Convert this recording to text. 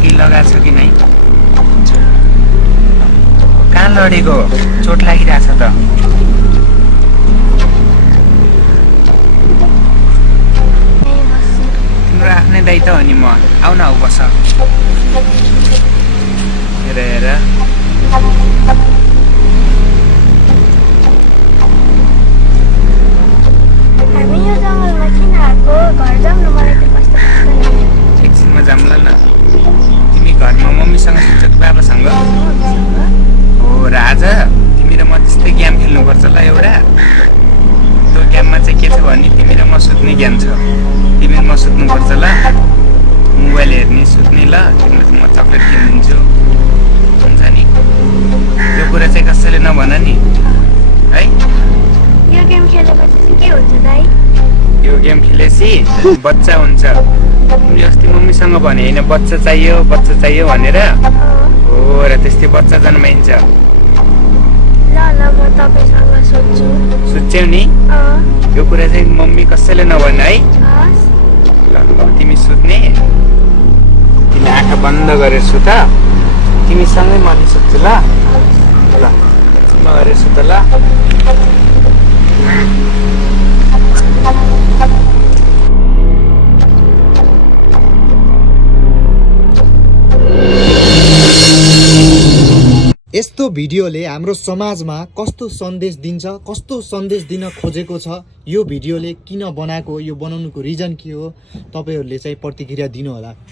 केही लगाएको छ कि नै? कहाँ लडेको? चोट लागिरहेछ त। तिम्रो आफ्नै दाइ त हो नि म। आउ न, आउ बस। हेर हेर। हामी यो जङ्गलमा किन आएको? घर जाउँ न, मलाई त कस्तो लाग्छ। एकछिनमा जाउँला न। तिमी घरमा मम्मीसँग सुत्छ कि बाबासँग? हो र आज तिमी र म त्यस्तै गेम खेल्नुपर्छ ल एउटा। त्यो गेममा चाहिँ के छ भने तिमी र म सुत्ने गेम छ। तिमी र म सुत्नुपर्छ ल। मोबाइल हेर्ने सुत्ने ल। तिमीलाई म चक्लेट किनिदिन्छु, हुन्छ नि? यो कुरा चाहिँ कसैले नभन नि है। यो गेम खेलेपछि चाहिँ के हुन्छ दाइ? यो गेम खेलेपछि बच्चा हुन्छ। तिमीले अस्ति मम्मीसँग भने होइन बच्चा चाहियो भनेर? हो र त्यस्तै बच्चा जन्माइन्छ। ल ल, म तपाईँसँग सोध्छु। सुत्छौ नि? यो कुरा चाहिँ मम्मी कसैले नभन है। ल अब तिमी सुत्ने। तिमी आँखा बन्द गरेर सुत। तिमीसँगै म नि सुत्छु ल। ल एकछिन गरेर सुत ल। यस्तो भिडियोले हाम्रो समाजमा कस्तो सन्देश दिन्छ, कस्तो सन्देश दिन खोजेको छ, यो भिडियोले किन बनाएको, यो बनाउनुको रिजन के हो, तपाईहरूले चाहिँ प्रतिक्रिया दिनुहोला।